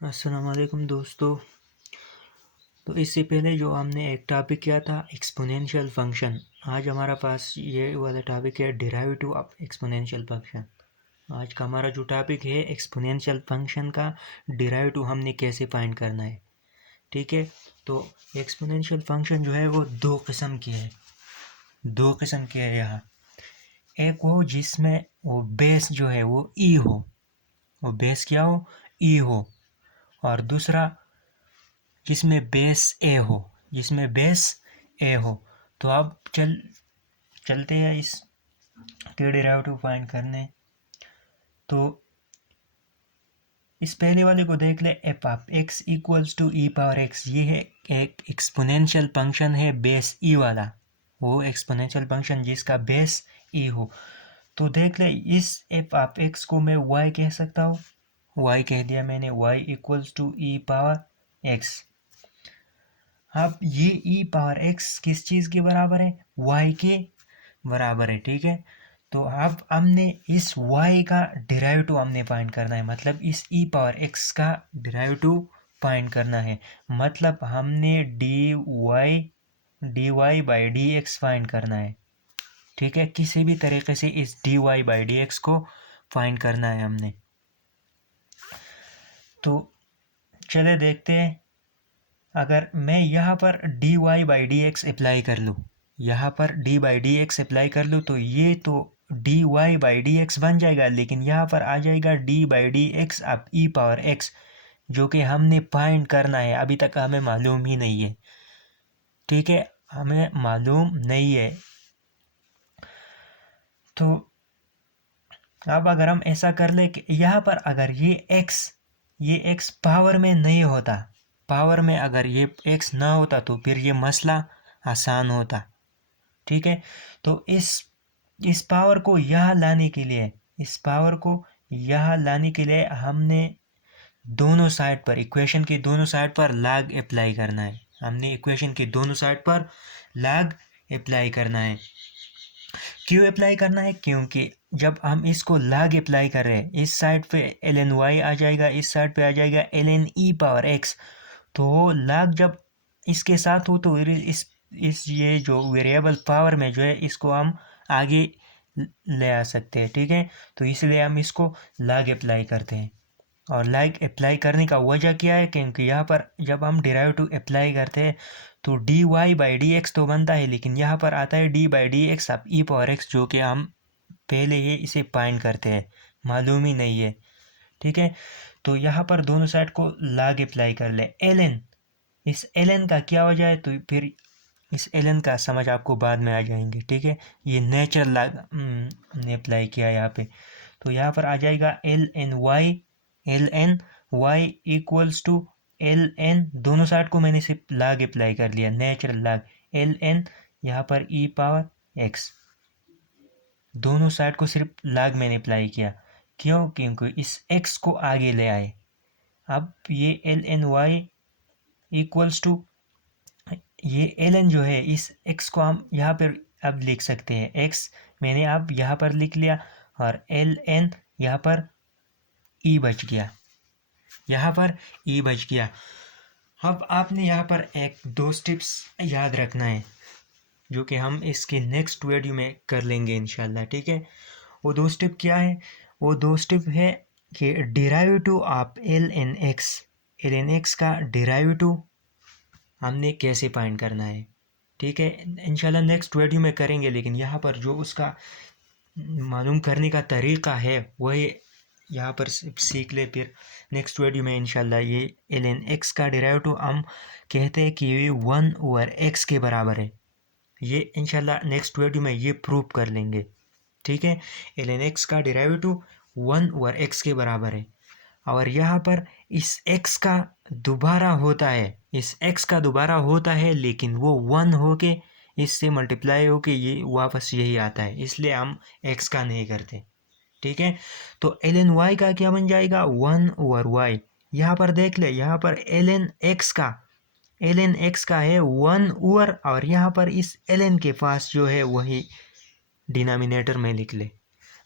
अस्सलाम वालेकुम दोस्तों। तो इससे पहले जो हमने एक टॉपिक किया था एक्सपोनेंशियल फंक्शन, आज हमारा पास ये वाला टॉपिक है डेरिवेटिव ऑफ एक्सपोनेंशियल फंक्शन। आज का हमारा जो टॉपिक है एक्सपोनेंशियल फंक्शन का डेरिवेटिव हमने कैसे फाइंड करना है। ठीक है, तो एक्सपोनेंशियल फंक्शन जो है वो दो किस्म के है। यहाँ एक हो जिसमें वो बेस जो है वो ई हो, वो बेस क्या हो, ई हो, और दूसरा जिसमें बेस ए हो। तो अब चलते हैं इस के डेरिवेटिव फाइंड करने। तो इस पहले वाले को देख ले, f of x equals to e power x. ये है एक एक्सपोनेंशियल फंक्शन है बेस ई वाला, वो एक्सपोनेंशियल फंक्शन जिसका बेस ई हो। तो देख ले, इस एफ ऑफ एक्स को मैं वाई कह सकता हूँ, वाई कह दिया मैंने, y equals to e power x. अब ये ई पावर एक्स किस चीज़ के बराबर है, वाई के बराबर है। ठीक है, तो अब हमने इस y का डेरिवेटिव हमने फाइंड करना है, मतलब इस e पावर x का डेरिवेटिव फाइंड करना है। मतलब हमने dy by d x find करना है। ठीक है, किसी भी तरीके से इस dy बाई डी एक्स को फाइंड करना है हमने। तो चले देखते हैं, अगर मैं यहाँ पर dy by d x apply कर लूँ, यहाँ पर d by d x apply कर लूँ, तो ये तो dy बाई डी एक्स बन जाएगा, लेकिन यहाँ पर आ जाएगा d बाई डी एक्स अब ई पावर एक्स, जो कि हमने फाइंड करना है। अभी तक हमें मालूम ही नहीं है। ठीक है, हमें मालूम नहीं है। तो अब अगर हम ऐसा कर ले कि यहाँ पर अगर ये x पावर में नहीं होता, पावर में अगर ये x ना होता तो फिर ये मसला आसान होता। ठीक है, तो इस पावर को यहाँ लाने के लिए, हमने दोनों साइड पर, इक्वेशन के दोनों साइड पर log अप्लाई करना है। क्यों अप्लाई करना है, क्योंकि जब हम इसको log अप्लाई कर रहे हैं, इस साइड पे ln y आ जाएगा, इस साइड पे आ जाएगा ln e पावर x। तो log जब इसके साथ हो तो इस ये जो वेरिएबल पावर में जो है इसको हम आगे ले आ सकते हैं। ठीक है, तो इसलिए हम इसको log अप्लाई करते हैं। और log अप्लाई करने का वजह क्या है, क्योंकि यहाँ पर जब हम डेरिवेटिव अप्लाई करते हैं तो dy बाई डी एक्स तो बनता है, लेकिन यहाँ पर आता है d बाई डी एक्स अब ई पावर एक्स, जो कि हम पहले ही इसे फाइंड करते हैं, मालूम ही नहीं है। ठीक है, तो यहाँ पर दोनों साइड को log अप्लाई कर ले। इस ln का क्या वजह है, तो फिर इस ln का समझ आपको बाद में आ जाएंगे। ठीक है, ये नेचुरल log ने अप्लाई किया यहाँ पे, तो यहाँ पर आ जाएगा ln y equals to ln, दोनों साइड को मैंने सिर्फ log अप्लाई कर लिया, नेचुरल log ln, यहाँ पर e पावर x, दोनों साइड को सिर्फ log मैंने अप्लाई किया। क्यों, क्योंकि इस x को आगे ले आए। अब ये ln y इक्वल्स टू, ये ln जो है इस x को हम यहाँ पर अब लिख सकते हैं, x मैंने अब यहाँ पर लिख लिया, और ln यहाँ पर e बच गया, अब आपने यहाँ पर एक दो स्टेप्स याद रखना है, जो कि हम इसके नेक्स्ट वीडियो में कर लेंगे इंशाल्लाह। ठीक है, वो दो स्टेप क्या है, वो दो स्टेप है कि डेरिवेटिव ऑफ ln x का डेरिवेटिव हमने कैसे फाइंड करना है। ठीक है, इंशाल्लाह नेक्स्ट वीडियो में करेंगे, लेकिन यहाँ पर जो उसका मालूम करने का तरीक़ा है वही यहाँ पर सीख ले, फिर नेक्स्ट वीडियो में इंशाल्लाह। ये ln x का डेरिवेटिव हम कहते हैं कि ये 1/x के बराबर है, ये इंशाल्लाह नेक्स्ट वीडियो में ये प्रूव कर लेंगे। ठीक है, ln x का डेरिवेटिव 1/x के बराबर है, और यहाँ पर इस x का दोबारा होता है, लेकिन वो 1 होके इससे मल्टीप्लाई होके ये वापस यही आता है, इसलिए हम x का नहीं करते। ठीक है, तो ln y का क्या बन जाएगा, 1/y। यहाँ पर देख ले, यहाँ पर ln x का है 1/, और यहाँ पर इस ln के पास जो है वही डिनोमिनेटर में लिख ले।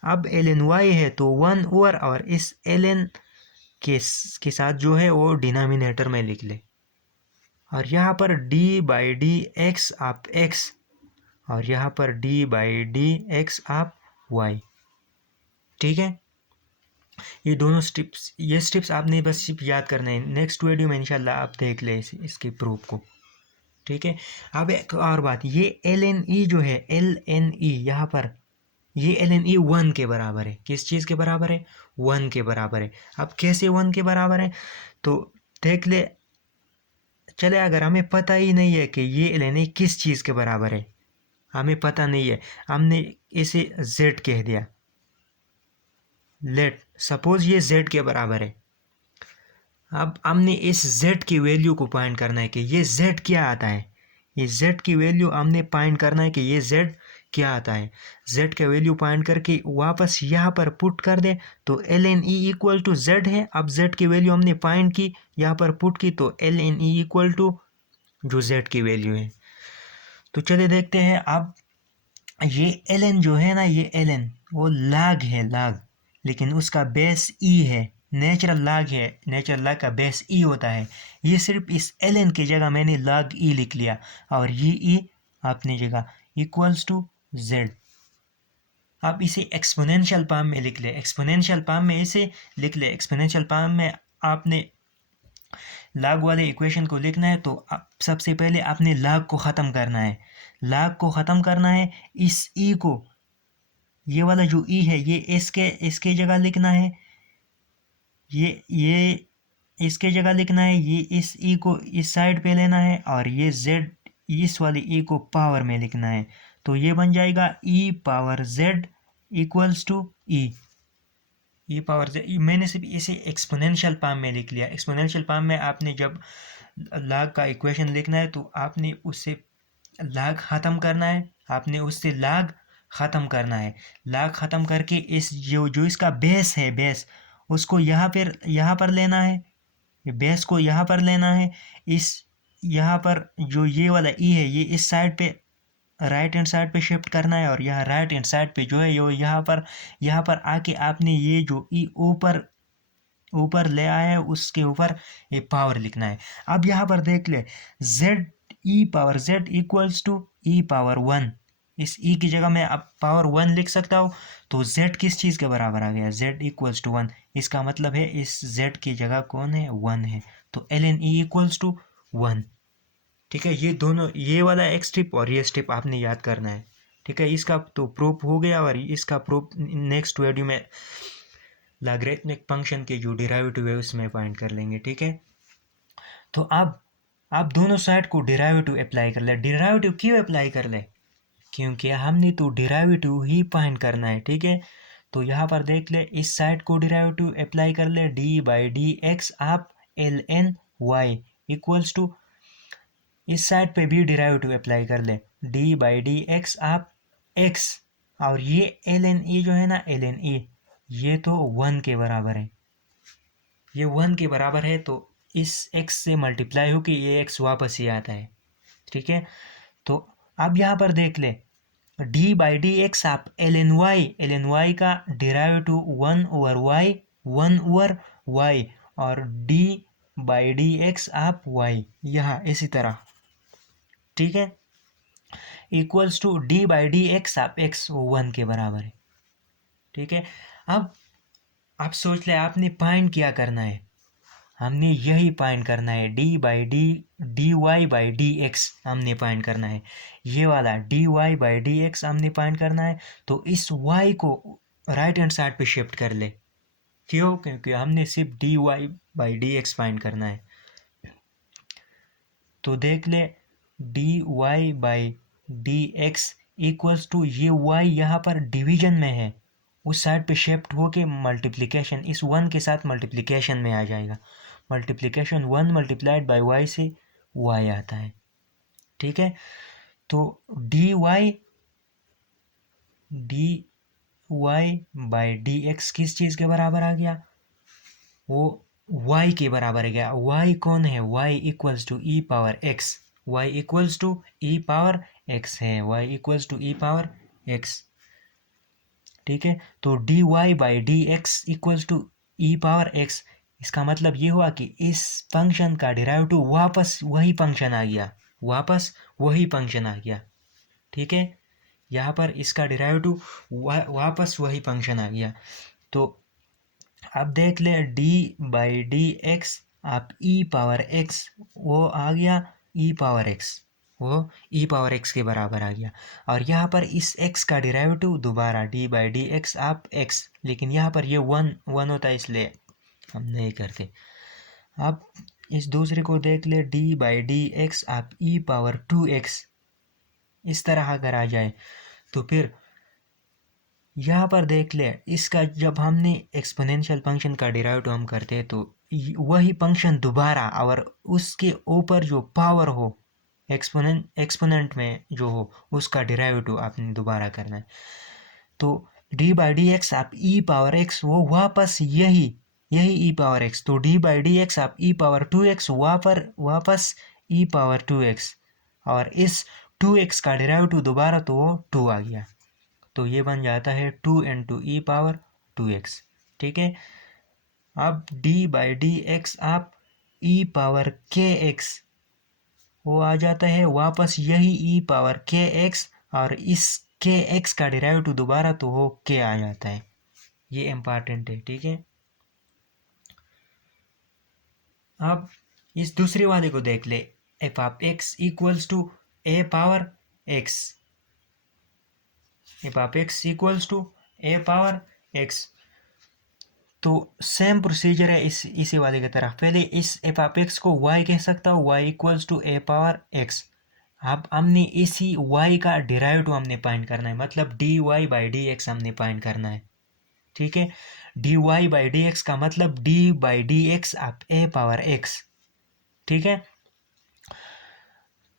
अब ln y है तो 1/, और इस ln के साथ जो है वो डिनोमिनेटर में लिख ले, और यहाँ पर D by d x of x, और यहाँ पर D by d x of Y. ठीक है, ये दोनों स्टेप्स, ये स्टेप्स आपने बस सिर्फ याद करना है। नेक्स्ट वीडियो में इंशाल्लाह आप देख ले इसके प्रूफ को। ठीक है, अब एक और बात, ये एल एन ई जो है, एल एन ई यहाँ पर, ये एल एन ई 1 के बराबर है। किस चीज़ के बराबर है? 1 के बराबर है। अब कैसे 1 के बराबर है? तो देख ले, चले अगर हमें पता ही नहीं है कि ये एल एन ई किस चीज़ के बराबर है, हमें पता नहीं है, हमने इसे z कह दिया, लेट सपोज ये z के बराबर है। अब हमने इस z की वैल्यू को फाइंड करना है कि ये z क्या आता है। ये z की वैल्यू हमने फाइंड करना है कि ये z क्या आता है। z का वैल्यू फाइंड करके वापस यहाँ पर पुट कर दे तो l n e equal to z है। अब z की वैल्यू हमने फाइंड की, यहाँ पर पुट की, तो l n e equal to जो z की वैल्यू है। तो चलिए देखते हैं। अब ये एल एन जो है ना, ये एल एन वो लाग है, लाग, लेकिन उसका बेस ई है। नेचुरल लाग है, नेचुरल लाग का बेस ई होता है। ये सिर्फ इस एल एन की जगह मैंने लाग ई लिख लिया, और ये ई अपनी जगह इक्वल्स टू जेड। आप इसे एक्सपोनेंशियल फॉर्म में लिख ले, एक्सपोनेंशियल फॉर्म में इसे लिख ले। एक्सपोनेंशियल फॉर्म में आपने लाग वाले इक्वेशन को लिखना है, तो सबसे पहले आपने लाग को ख़त्म करना है। लाग को ख़त्म करना है, इस ई को, ये वाला जो ई है, ये इसके जगह लिखना है, ये इसके जगह लिखना है, ये इस ई को इस साइड पे लेना है, और ये जेड इस वाले ई को पावर में लिखना है। तो ये बन जाएगा e power z equals to e power z. मैंने सिर्फ इसे एक्सपोनेंशियल फॉर्म में लिख लिया। एक्सपोनेंशियल फॉर्म में आपने जब लाग का इक्वेशन लिखना है, तो आपने उससे लाग ख़त्म करना है, आपने उससे लाग ख़त्म करना है। लाग ख़त्म करके इस जो इसका बेस है, बेस उसको यहाँ पर लेना है, ये बेस को यहाँ पर लेना है। इस यहाँ पर जो ये वाला ई है, ये इस साइड पे राइट हैंड साइड पे शिफ्ट करना है, और यहाँ राइट हैंड साइड पे जो है यो यहाँ पर आके आपने ये जो ई ऊपर ऊपर ले आया है, उसके ऊपर ये पावर लिखना है। अब यहाँ पर देख ले, z e power z equals to e power 1। इस ई की जगह मैं अब पावर 1 लिख सकता हूँ। तो z किस चीज़ के बराबर आ गया? z equals to 1। इसका मतलब है इस z की जगह कौन है? 1 है। तो l n e equals to 1। ठीक है, ये दोनों, ये वाला एक स्टेप और ये स्टेप आपने याद करना है। ठीक है, इसका तो प्रूफ हो गया, और इसका प्रूफ नेक्स्ट वीडियो में लॉगरिथमिक फंक्शन के जो डेरिवेटिव है उसमें फाइंड कर लेंगे। ठीक है, तो अब आप दोनों साइड को डेरिवेटिव अप्लाई कर ले। डेरिवेटिव क्यों अप्लाई कर ले? क्योंकि हमने तो डेरिवेटिव ही फाइंड करना है। ठीक है, तो यहाँ पर देख ले, इस साइड को डेरिवेटिव अप्लाई कर ले, d by d x of l n y equals to, इस साइड पे भी डेरिवेटिव अप्लाई कर ले, d by d x of x, और ये एल एन ई जो है ना, एल एन ई ये तो 1 के बराबर है। ये 1 के बराबर है, तो इस x से मल्टीप्लाई होकर ये x वापस ही आता है। ठीक है, तो अब यहाँ पर देख ले, d by d x of l n y का derivative 1 over y, 1 over y, और d by d x of y, यहाँ इसी तरह। ठीक है, equals to d by d x of x 1 के बराबर है। ठीक है, अब आप सोच ले आपने फाइंड क्या करना है। हमने यही फाइंड करना है, d y by d x हमने फाइंड करना है। ये वाला d y by d x हमने फाइंड करना है। तो इस वाई को राइट हैंड साइड पे शिफ्ट कर ले। क्यों? क्योंकि हमने सिर्फ d y by d x find करना है। तो देख ले, d y by d x equals to, ये वाई यहाँ पर डिवीजन में है, उस साइड पे शिफ्ट होके मल्टीप्लिकेशन, इस 1 के साथ मल्टीप्लिकेशन में आ जाएगा। मल्टीप्लिकेशन 1 मल्टीप्लाइड बाई वाई से वाई आता है। ठीक है, तो d y by d x किस चीज़ के बराबर आ गया? वो y के बराबर आ गया। y कौन है? y equals to e power x, y equals to e power x है, y equals to e power x. ठीक है, तो d y by d x equals to e power x, इसका मतलब ये हुआ कि इस फंक्शन का डेरिवेटिव वापस वही फंक्शन आ गया, वापस वही फंक्शन आ गया। ठीक है, यहाँ पर इसका डेरिवेटिव वापस वही फंक्शन आ गया। तो अब देख ले डी बाई डी एक्स आप ई पावर एक्स वो आ गया ई पावर एक्स, वो ई पावर एक्स के बराबर आ गया। और यहाँ पर इस एक्स का डेरिवेटिव दोबारा D by d x of x, लेकिन यहाँ पर ये वन वन होता है इसलिए हम नहीं करते। अब इस दूसरे को देख ले डी बाई डी एक्स आप ई पावर टू एक्स, इस तरह अगर आ जाए तो फिर यहाँ पर देख ले इसका जब हमने एक्सपोनेंशियल फंक्शन का डेरिवेटिव हम करते हैं तो वही फंक्शन दोबारा और उसके ऊपर जो पावर हो एक्सपोनेंट में जो हो उसका डेरिवेटिव आपने दोबारा करना है। तो डी बाई डी एक्स आप ई पावर एक्स वो वापस यही ई पावर एक्स, तो डी बाई डी एक्स आप ई पावर टू एक्स वापस ई पावर टू एक्स, और इस टू एक्स का डेरिवेटिव दोबारा तो वो टू आ गया, तो ये बन जाता है two into e power two x. ठीक है, अब डी बाई डी एक्स आप ई पावर के एक्स वो आ जाता है वापस यही ई पावर के एक्स, और इस के एक्स का डेरिवेटिव दोबारा तो वो के आ जाता है, ये इम्पॉर्टेंट है। ठीक है, अब इस दूसरे वाले को देख ले f of x equals to a power x, f of x equals to a power x. तो सेम प्रोसीजर है इसी वाले की तरह, पहले इस एफ ऑफ एक्स को y कह सकता हूँ, y equals to a power x. अब हमने इसी y का डेरिवेटिव हमने फाइंड करना है, मतलब d y by d x हमने फाइंड करना है। ठीक है, d y by d x का मतलब डी बाई डी एक्स आप ए पावर एक्स। ठीक है,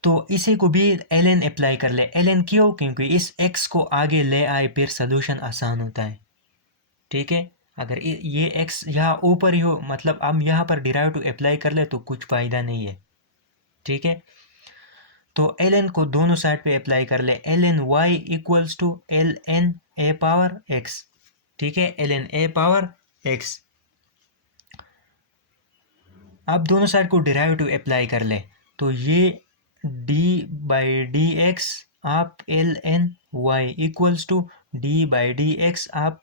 तो इसी को भी एल एन अप्लाई कर ले। एल एन क्यों? क्योंकि इस x को आगे ले आए फिर सोल्यूशन आसान होता है। ठीक है, अगर ये x यहाँ ऊपर ही हो, मतलब हम यहाँ पर डेरिवेटिव अप्लाई कर ले तो कुछ फ़ायदा नहीं है। ठीक है, तो एल एन को दोनों साइड पे अप्लाई कर ले, l n y equals to l n a power x. ठीक है, l n a power x. अब दोनों साइड को डेरिवेटिव अप्लाई कर ले, तो ये d by d x of l n y equals to d by d x of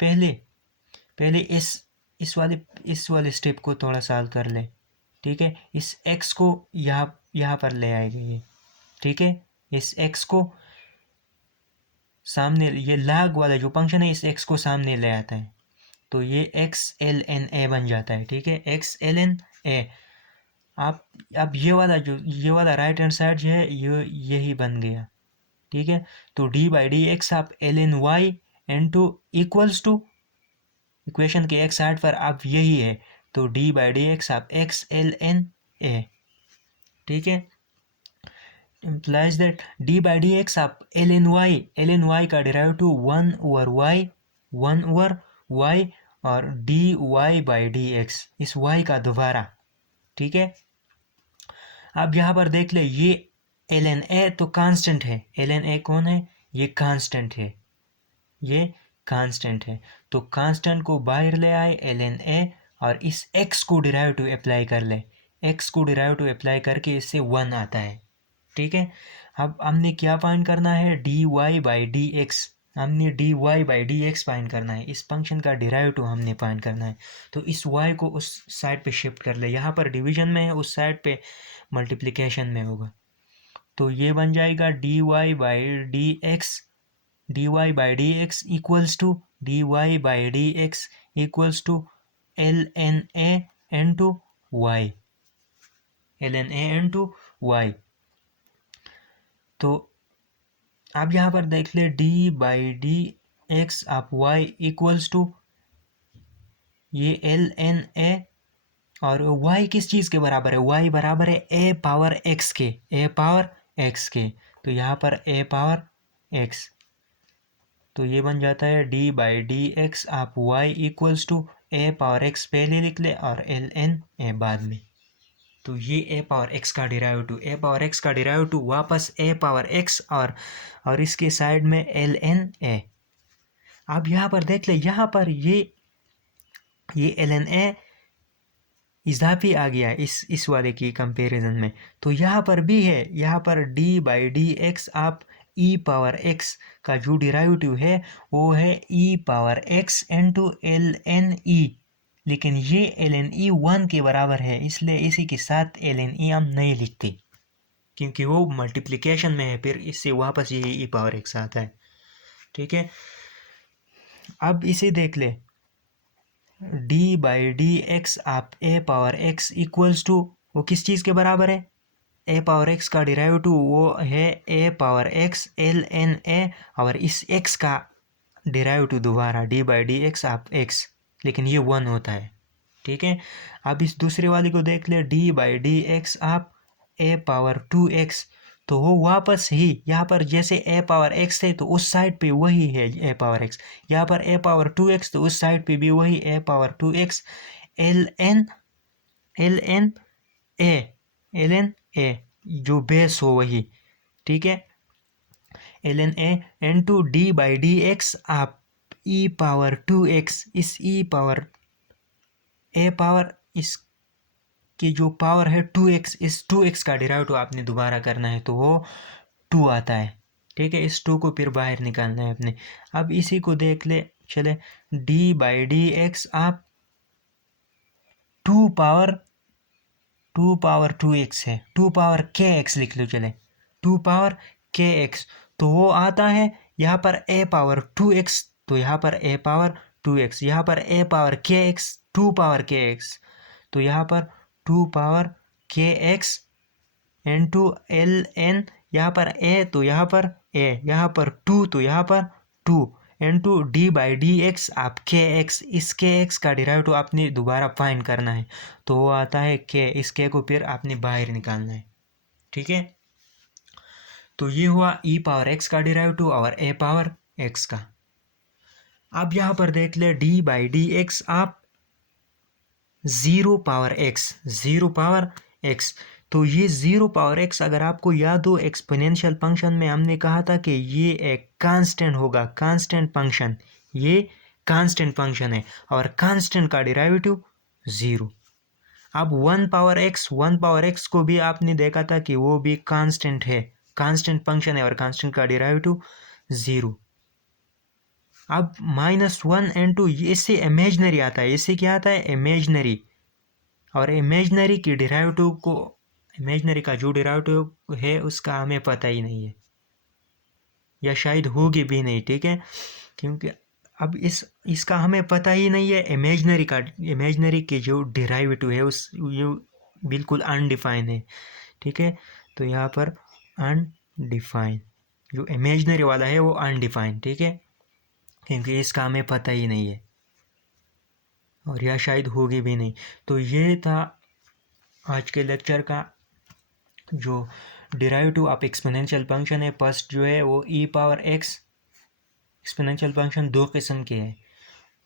पहले इस वाले स्टेप को थोड़ा सॉल्व कर ले। ठीक है, इस x को यहाँ पर ले आएगा ये। ठीक है, इस x को सामने, ये लाग वाला जो फंक्शन है इस x को सामने ले आता है, तो ये x एल एन ए बन जाता है। ठीक है, x एल एन ए। आप अब ये वाला राइट हैंड साइड जो है यही बन गया। ठीक है, तो d by d x of l n y into equals to equation के एक साइड पर अब यही है, तो d by d x of x l n a. ठीक है, implies that d by d x of l n y का डेरिवेटिव वन ओवर वाई और d y by d x इस वाई का दोबारा। ठीक है, अब यहाँ पर देख ले ये एल एन ए तो कांस्टेंट है, एल एन ए कौन है? ये कांस्टेंट है, ये कांस्टेंट है, तो कांस्टेंट को बाहर ले आए एल एन ए, और इस x को डेरिवेटिव अप्लाई कर ले, x को डेरिवेटिव अप्लाई करके इससे वन आता है। ठीक है, अब हमने क्या फाइंड करना है? D y by d x, हमने d y by d x find करना है, इस फंक्शन का डेरिवेटिव हमने फाइंड करना है। तो इस y को उस साइड पे शिफ्ट कर ले, यहाँ पर डिवीजन में है, उस साइड पे मल्टीप्लिकेशन में होगा, तो ये बन जाएगा d y by d x, d y by d x equals to d y by d x equals to l n a into y, l n a into y. तो अब यहाँ पर देख ले d by d x of y equals to ये l n a, और y किस चीज़ के बराबर है? y बराबर है a पावर x के, a पावर x के, तो यहाँ पर a पावर x, तो ये बन जाता है d by d x of y equals to a power x पहले लिख ले और एल एन ए बाद में, तो ये a पावर x का डेरिवेटिव, a पावर x का डेरिवेटिव वापस a पावर x और इसके साइड में एल एन ए। अब यहाँ पर देख ले, यहाँ पर ये ये ln a इजाफी आ गया है इस वाले की कंपैरिजन में। तो यहाँ पर भी है, यहाँ पर d by d x of e power x का जो डिराइवेटिव है वो है e power x into l n e, लेकिन ये ln e 1 के बराबर है, इसलिए इसी के साथ ln e हम नहीं लिखते क्योंकि वो मल्टीप्लिकेशन में है, फिर इससे वापस ये e पावर x आता है। ठीक है, अब इसे देख ले, d by d x of a power x equals to, वो किस चीज़ के बराबर है, a पावर x का डिराइवेटिव वो है a power x l n a, और इस x का डिराइवेटिव दोबारा d by d x of x, लेकिन ये 1 होता है। ठीक है, अब इस दूसरे वाले को देख ले, d by d x of a power 2x, तो वो वापस ही यहाँ पर जैसे a पावर x है तो उस साइड पे वही है a पावर x, यहाँ पर a पावर 2x तो उस साइड पे भी वही a power 2x l n a जो बेस हो वही। ठीक है, l n a into d by d x of e power 2x, इस e पावर a पावर इस की जो पावर है 2x, इस 2x का डिराइवेटिव आपने दोबारा करना है तो वो 2 आता है। ठीक है, इस 2 को फिर बाहर निकालना है अपने। अब इसी को देख ले, चले d बाई डी एक्स आप 2 पावर 2x है, 2 पावर kx लिख लो, चले 2 पावर kx, तो वो आता है यहाँ पर a पावर 2x, तो यहाँ पर a पावर 2x, यहाँ पर a power kx 2 power kx, तो यहाँ पर 2 power kx into l n, यहाँ पर a तो यहाँ पर a, यहाँ पर 2 तो यहाँ पर 2 into D by d x आप के एक्स, इस के एक्स का डिराइवेटिव आपने दोबारा फाइंड करना है तो वो आता है के, इस के को फिर आपने बाहर निकालना है। ठीक है, तो ये हुआ e पावर x का डिराइवेटिव और a पावर x का। अब यहाँ पर देख ले d बाई डी एक्स आप 0 पावर x, तो ये 0 पावर x अगर आपको याद हो एक्सपोनेंशियल फंक्शन में हमने कहा था कि ये एक कांस्टेंट होगा, कांस्टेंट फंक्शन, ये कांस्टेंट फंक्शन है और कांस्टेंट का डिराइवेटिव 0। अब 1 पावर x को भी आपने देखा था कि वो भी कांस्टेंट है, कांस्टेंट फंक्शन है और कांस्टेंट का डिराइवेटिव 0। अब -1 इंटू इससे इमेजनरी आता है, इससे क्या आता है इमेजनरी, और इमेजनरी की डिराइवेटिव को, इमेजनरी का जो डिराइवेटिव है उसका हमें पता ही नहीं है या शायद होगी भी नहीं। ठीक है, क्योंकि अब इसका हमें पता ही नहीं है इमेजनरी का, इमेजनरी के जो डिराइवेटिव है उस ये बिल्कुल अनडिफाइन है। ठीक है, तो यहाँ पर अनडिफाइन, जो इमेजनरी वाला है वो अनडिफाइन। ठीक है, क्योंकि इसका हमें पता ही नहीं है और यह शायद होगी भी नहीं। तो ये था आज के लेक्चर का जो डिराइवेटिव ऑफ एक्सपोनेंशियल फंक्शन है। फर्स्ट जो है वो e power x, exponential function दो किस्म के हैं,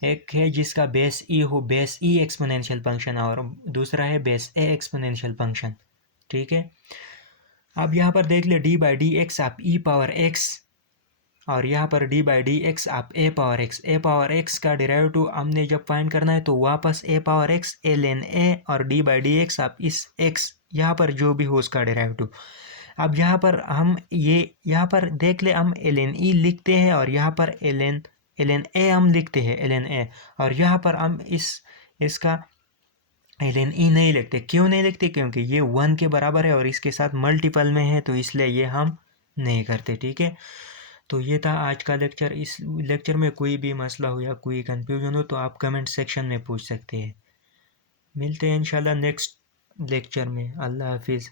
एक है जिसका बेस e हो, बेस e एक्सपोनेंशियल फंक्शन, और दूसरा है बेस a एक्सपोनेंशियल फंक्शन। ठीक है, अब यहाँ पर देख ले d by d x of e power x, और यहाँ पर d by d x of a power x, a power x का डिराइवेटिव हमने जब फाइंड करना है तो वापस a power x ln a और d बाई डी एक्स आप इस x यहाँ पर जो भी हो उसका डिराइवेटिव। अब यहाँ पर हम ये यहाँ पर देख ले हम ln e लिखते हैं और यहाँ पर ln a हम लिखते हैं ln a, और यहाँ पर हम इसका ln e नहीं लिखते। क्यों नहीं लिखते? क्योंकि ये 1 के बराबर है और इसके साथ मल्टीपल में है, तो इसलिए ये हम नहीं करते। ठीक है, तो ये था आज का लेक्चर। इस लेक्चर में कोई भी मसला हो या कोई कंफ्यूजन हो तो आप कमेंट सेक्शन में पूछ सकते हैं। मिलते हैं इंशाल्लाह नेक्स्ट लेक्चर में। अल्लाह हाफिज़।